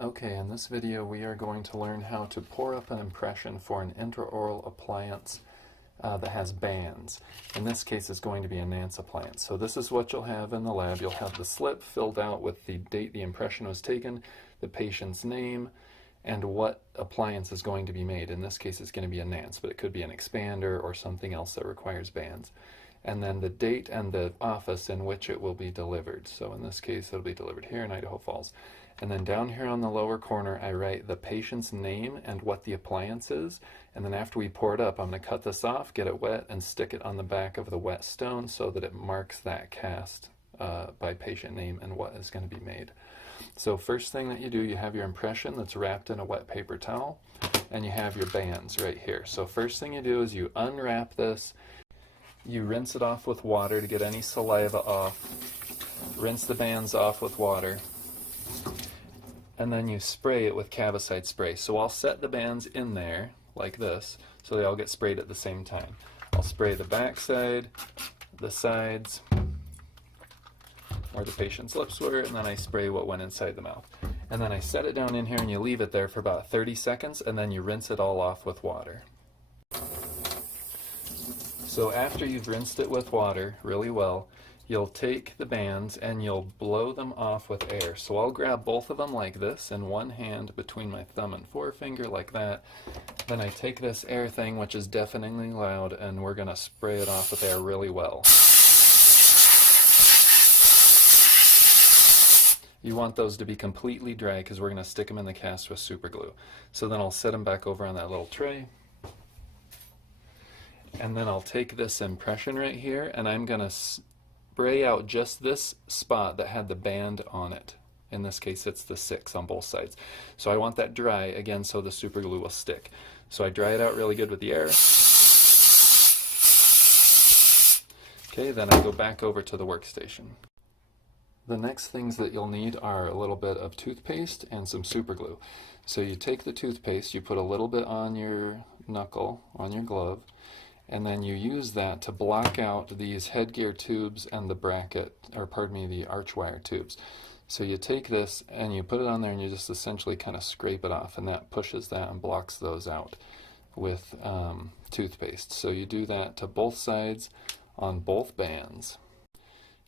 Okay, in this video we are going to learn how to pour up an impression for an intraoral appliance that has bands. In this case it's going to be a Nance appliance. So this is what you'll have in the lab. You'll have the slip filled out with the date the impression was taken, the patient's name, and what appliance is going to be made. In this case it's going to be a Nance, but it could be an expander or something else that requires bands. And then the date and the office in which it will be delivered. So in this case it'll be delivered here in Idaho Falls. And then down here on the lower corner I write the patient's name and what the appliance is, and then after we pour it up I'm going to cut this off, get it wet, and stick it on the back of the wet stone so that it marks that cast by patient name and what is going to be made. So first thing that you do, you have your impression that's wrapped in a wet paper towel, and you have your bands right here. So first thing you do is you unwrap this, you rinse it off with water to get any saliva off, rinse the bands off with water, and then you spray it with cavicide spray. So I'll set the bands in there like this so they all get sprayed at the same time. I'll spray the back side, the sides, where the patient's lips were, and then I spray what went inside the mouth. And then I set it down in here and you leave it there for about 30 seconds and then you rinse it all off with water. So after you've rinsed it with water really well, you'll take the bands and you'll blow them off with air. So I'll grab both of them like this in one hand between my thumb and forefinger like that. Then I take this air thing, which is deafeningly loud, and we're going to spray it off with air really well. You want those to be completely dry because we're going to stick them in the cast with super glue. So then I'll set them back over on that little tray. And then I'll take this impression right here and I'm going to spray out just this spot that had the band on it. In this case it's the 6 on both sides. So I want that dry again so the super glue will stick. So I dry it out really good with the air. Okay, then I go back over to the workstation. The next things that you'll need are a little bit of toothpaste and some super glue. So you take the toothpaste, you put a little bit on your knuckle, on your glove, and then you use that to block out these headgear tubes and the the arch wire tubes. So you take this and you put it on there and you just essentially kind of scrape it off, and that pushes that and blocks those out with toothpaste. So you do that to both sides on both bands.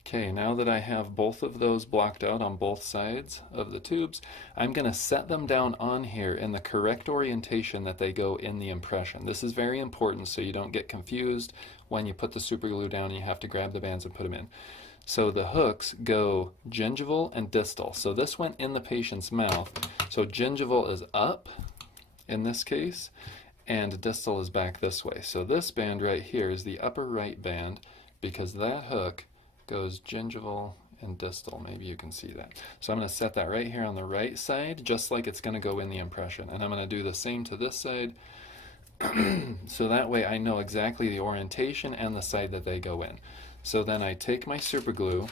Okay, now that I have both of those blocked out on both sides of the tubes, I'm going to set them down on here in the correct orientation that they go in the impression. This is very important so you don't get confused when you put the super glue down and you have to grab the bands and put them in. So the hooks go gingival and distal. So this went in the patient's mouth. So gingival is up in this case, and distal is back this way. So this band right here is the upper right band because that hook goes gingival and distal. Maybe you can see that. So I'm going to set that right here on the right side just like it's going to go in the impression, and I'm going to do the same to this side so that way I know exactly the orientation and the side that they go in. So then I take my super glue.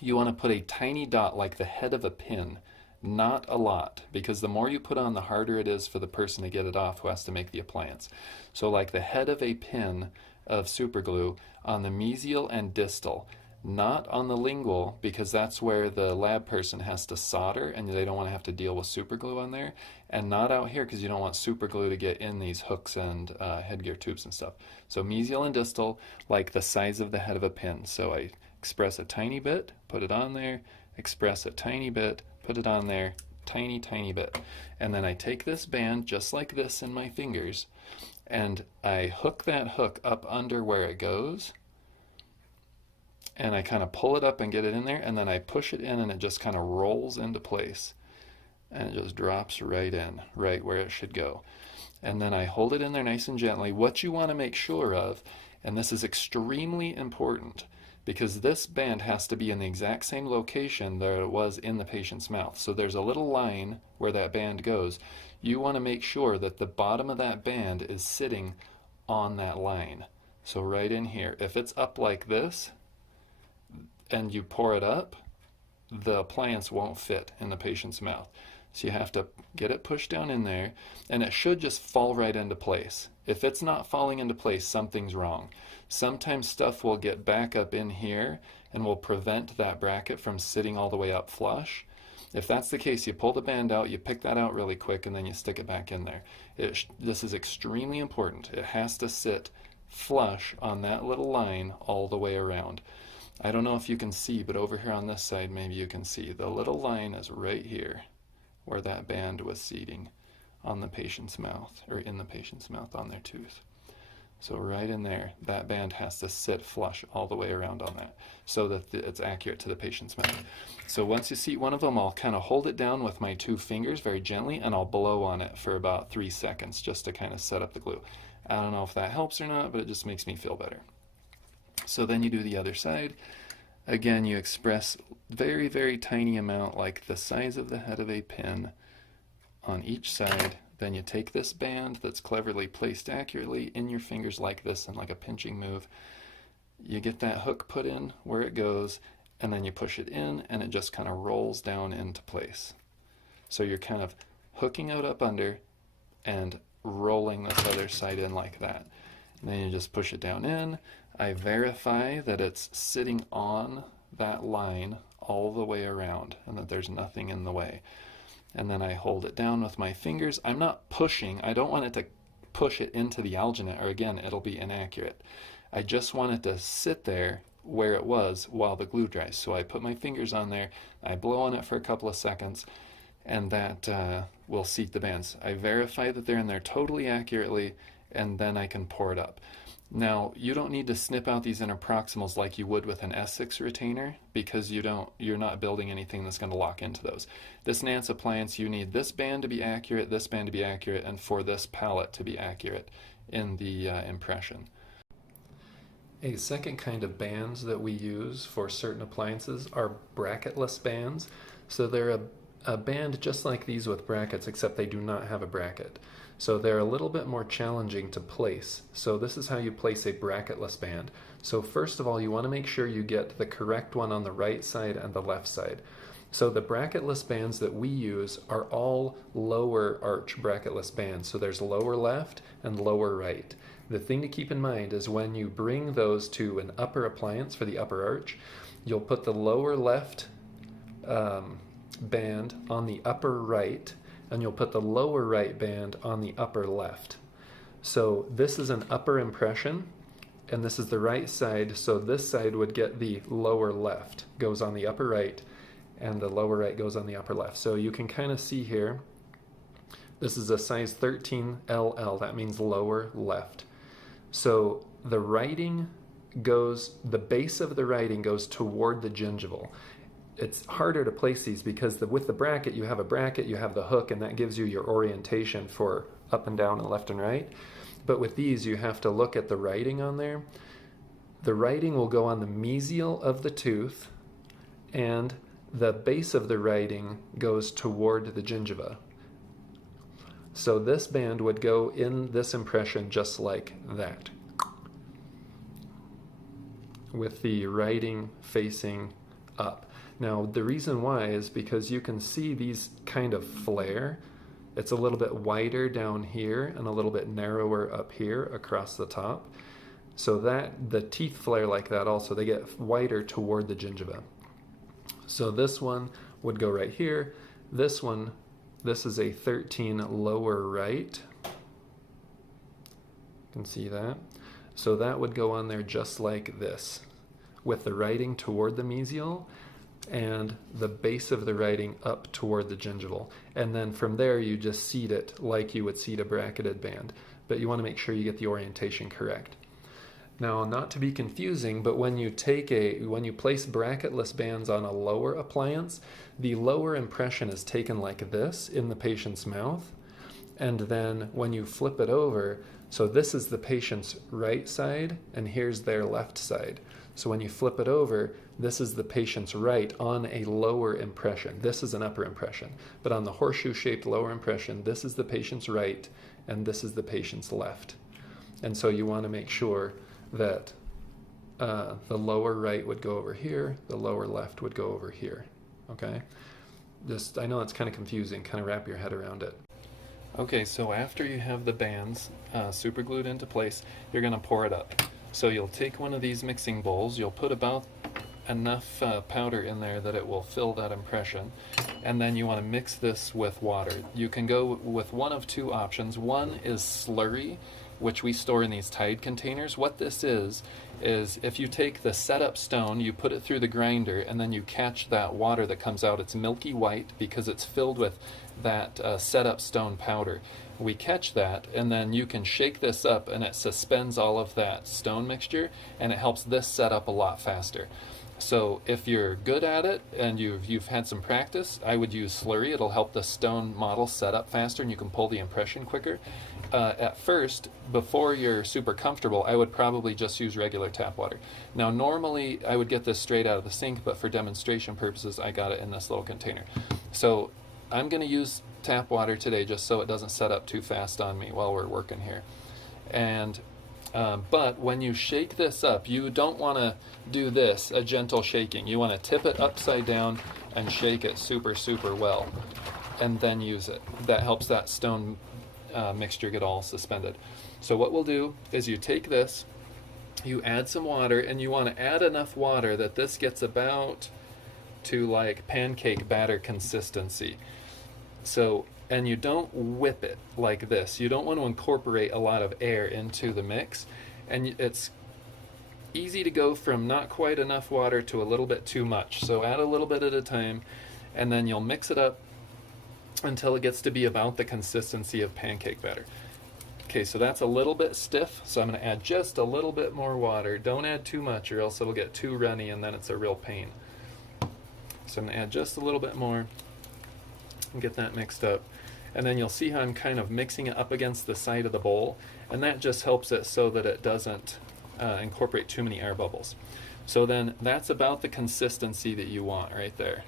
You want to put a tiny dot like the head of a pin, not a lot, because the more you put on the harder it is for the person to get it off who has to make the appliance. So like the head of a pin of super glue on the mesial and distal, not on the lingual because that's where the lab person has to solder and they don't want to have to deal with super glue on there, and not out here because you don't want super glue to get in these hooks and headgear tubes and stuff. So mesial and distal like the size of the head of a pin. So I express a tiny bit, put it on there, express a tiny bit, put it on there, tiny bit, and then I take this band just like this in my fingers and I hook that hook up under where it goes, and I kind of pull it up and get it in there, and then I push it in and it just kind of rolls into place and it just drops right in, right where it should go. And then I hold it in there nice and gently. What you want to make sure of, and this is extremely important because this band has to be in the exact same location that it was in the patient's mouth. So there's a little line where that band goes. You want to make sure that the bottom of that band is sitting on that line. So right in here. If it's up like this and you pour it up, the appliance won't fit in the patient's mouth. So you have to get it pushed down in there, and it should just fall right into place. If it's not falling into place, something's wrong. Sometimes stuff will get back up in here and will prevent that bracket from sitting all the way up flush. If that's the case, you pull the band out, you pick that out really quick, and then you stick it back in there. This is extremely important. It has to sit flush on that little line all the way around. I don't know if you can see, but over here on this side, maybe you can see. The little line is right here where that band was seating on the patient's mouth, or in the patient's mouth on their tooth. So right in there, that band has to sit flush all the way around on that so that it's accurate to the patient's mouth. So once you see one of them, I'll kind of hold it down with my 2 fingers very gently, and I'll blow on it for about 3 seconds just to kind of set up the glue. I don't know if that helps or not, but it just makes me feel better. So then you do the other side. Again, you express very, very tiny amount, like the size of the head of a pin on each side. Then you take this band that's cleverly placed accurately in your fingers like this, and like a pinching move. You get that hook put in where it goes, and then you push it in, and it just kind of rolls down into place. So you're kind of hooking out up under and rolling this other side in like that. And then you just push it down in. I verify that it's sitting on that line all the way around and that there's nothing in the way. And then I hold it down with my fingers. I'm not pushing. I don't want it to push it into the alginate, or again, it'll be inaccurate. I just want it to sit there where it was while the glue dries. So I put my fingers on there, I blow on it for a couple of seconds, and that will seat the bands. I verify that they're in there totally accurately, and then I can pour it up. Now, you don't need to snip out these interproximals like you would with an S6 retainer, because you're not building anything that's going to lock into those. This Nance appliance, you need this band to be accurate, this band to be accurate, and for this palette to be accurate in the impression. A second kind of bands that we use for certain appliances are bracketless bands. So they're a band just like these with brackets, except they do not have a bracket. So they're a little bit more challenging to place. So this is how you place a bracketless band. So first of all, you want to make sure you get the correct one on the right side and the left side. So the bracketless bands that we use are all lower arch bracketless bands. So there's lower left and lower right. The thing to keep in mind is when you bring those to an upper appliance for the upper arch, you'll put the lower left band on the upper right, and you'll put the lower right band on the upper left. So this is an upper impression, and this is the right side, so this side would get the lower left, goes on the upper right, and the lower right goes on the upper left. So you can kind of see here, this is a size 13 LL, that means lower left. So the writing goes, the base of the writing goes toward the gingival. It's harder to place these because with the bracket, you have a bracket, you have the hook, and that gives you your orientation for up and down and left and right. But with these, you have to look at the writing on there. The writing will go on the mesial of the tooth, and the base of the writing goes toward the gingiva. So this band would go in this impression just like that, with the writing facing up. Now, the reason why is because you can see these kind of flare. It's a little bit wider down here and a little bit narrower up here across the top. So that the teeth flare like that also. They get wider toward the gingiva. So this one would go right here. This one, this is a 13 lower right. You can see that. So that would go on there just like this, with the writing toward the mesial and the base of the writing up toward the gingival. And then from there you just seat it like you would seat a bracketed band, but you want to make sure you get the orientation correct. Now, not to be confusing, but when you place bracketless bands on a lower appliance, the lower impression is taken like this in the patient's mouth, and then when you flip it over, so this is the patient's right side and here's their left side. So when you flip it over, this is the patient's right on a lower impression. This is an upper impression. But on the horseshoe-shaped lower impression, this is the patient's right and this is the patient's left. And so you want to make sure that the lower right would go over here, the lower left would go over here. Okay? I know it's kind of confusing, kind of wrap your head around it. Okay, so after you have the bands super glued into place, you're going to pour it up. So you'll take one of these mixing bowls, you'll put about enough powder in there that it will fill that impression. And then you want to mix this with water. You can go with one of two options. One is slurry, which we store in these Tide containers. What this is if you take the setup stone, you put it through the grinder, and then you catch that water that comes out. It's milky white because it's filled with that setup stone powder. We catch that, and then you can shake this up, and it suspends all of that stone mixture, and it helps this set up a lot faster. So if you're good at it and you've had some practice, I would use slurry. It'll help the stone model set up faster, and you can pull the impression quicker. At first, before you're super comfortable, I would probably just use regular tap water. Now normally I would get this straight out of the sink, but for demonstration purposes I got it in this little container. So I'm going to use tap water today just so it doesn't set up too fast on me while we're working here. And but when you shake this up, you don't want to do this, a gentle shaking. You want to tip it upside down and shake it super well, and then use it. That helps that stone mixture get all suspended. So what we'll do is you take this, you add some water, and you want to add enough water that this gets about to like pancake batter consistency. So, and you don't whip it like this. You don't want to incorporate a lot of air into the mix, and it's easy to go from not quite enough water to a little bit too much. So add a little bit at a time, and then you'll mix it up until it gets to be about the consistency of pancake batter. Okay, so that's a little bit stiff, so I'm going to add just a little bit more water. Don't add too much or else it'll get too runny and then it's a real pain. So I'm going to add just a little bit more and get that mixed up. And then you'll see how I'm kind of mixing it up against the side of the bowl, and that just helps it so that it doesn't incorporate too many air bubbles. So then that's about the consistency that you want right there.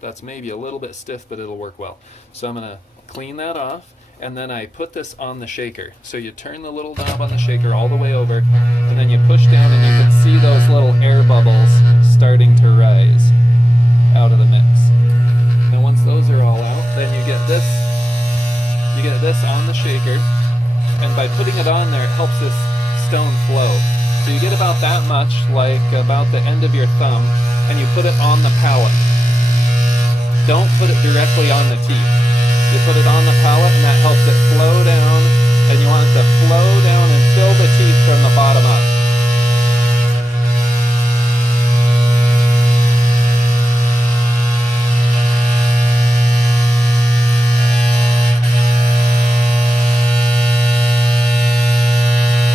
That's maybe a little bit stiff, but it'll work well. So I'm going to clean that off, and then I put this on the shaker. So you turn the little knob on the shaker all the way over, and then you push down, and you can see those little air bubbles starting to rise out of the mix. And once those are all out, then you get this on the shaker, and by putting it on there, it helps this stone flow. So you get about that much, like about the end of your thumb, and you put it on the pallet. Don't put it directly on the teeth. You put it on the pallet, and that helps it flow down, and you want it to flow down and fill the teeth from the bottom up.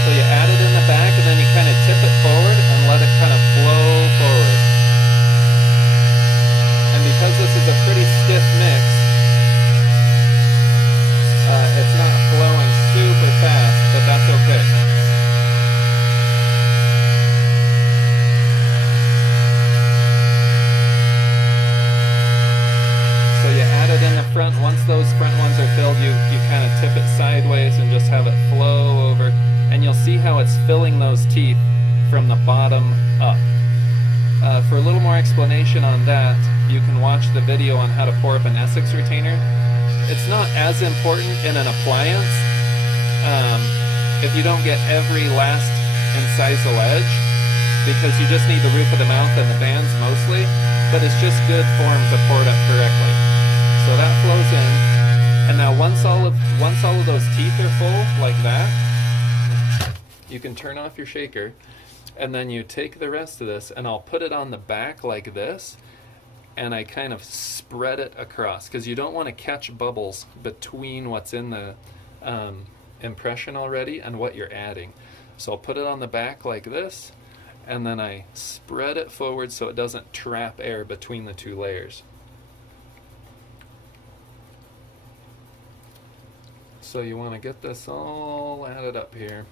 So you add it in the back, and then you kind of tip it forward and let it kind of flow forward. And because this is a pretty stiff mix, it's not flowing super fast, but that's okay. So you add it in the front. Once those front ones are filled, you kind of tip it sideways and just have it flow over. And you'll see how it's filling those teeth from the bottom up. For a little more explanation on that, you can watch the video on how to pour up an Essex retainer. It's not as important in an appliance if you don't get every last incisal edge, because you just need the roof of the mouth and the bands mostly, but it's just good form to pour it up correctly. So that flows in, and now once all of those teeth are full like that, you can turn off your shaker, and then you take the rest of this, and I'll put it on the back like this, and I kind of spread it across, because you don't want to catch bubbles between what's in the impression already and what you're adding. So I'll put it on the back like this, and then I spread it forward so it doesn't trap air between the two layers. So you want to get this all added up here.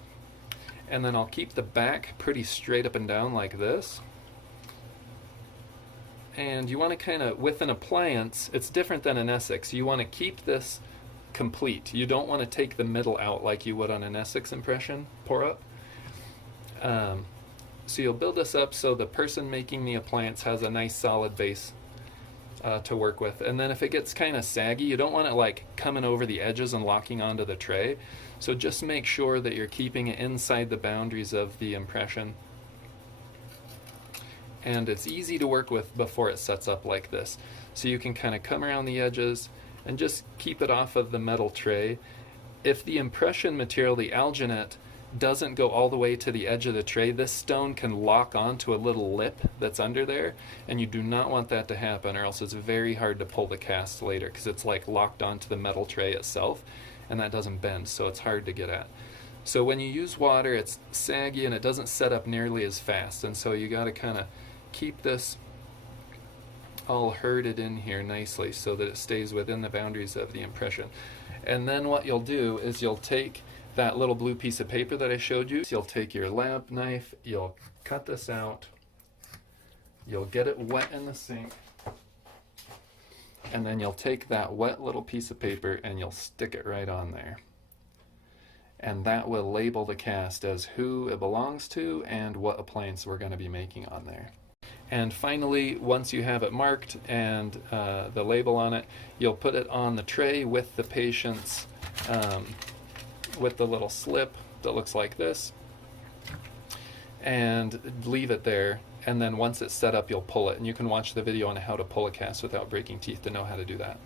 And then I'll keep the back pretty straight up and down like this. And you want to kind of, with an appliance, it's different than an Essex. You want to keep this complete. You don't want to take the middle out like you would on an Essex impression pour up. So you'll build this up so the person making the appliance has a nice solid base to work with. And then if it gets kind of saggy, you don't want it like coming over the edges and locking onto the tray. So just make sure that you're keeping it inside the boundaries of the impression. and it's easy to work with before it sets up like this. So you can kind of come around the edges and just keep it off of the metal tray. If the impression material, the alginate, doesn't go all the way to the edge of the tray, this stone can lock onto a little lip that's under there, and you do not want that to happen, or else it's very hard to pull the cast later because it's like locked onto the metal tray itself, and that doesn't bend, so it's hard to get at. So when you use water, it's saggy and it doesn't set up nearly as fast, and so you got to kind of keep this all herded in here nicely so that it stays within the boundaries of the impression. And then what you'll do is you'll take that little blue piece of paper that I showed you. You'll take your lab knife, you'll cut this out, you'll get it wet in the sink, and then you'll take that wet little piece of paper and you'll stick it right on there. And that will label the cast as who it belongs to and what appliance we're going to be making on there. And finally, once you have it marked and the label on it, you'll put it on the tray with the patient's with the little slip that looks like this, and leave it there. And then once it's set up, you'll pull it, and you can watch the video on how to pull a cast without breaking teeth to know how to do that.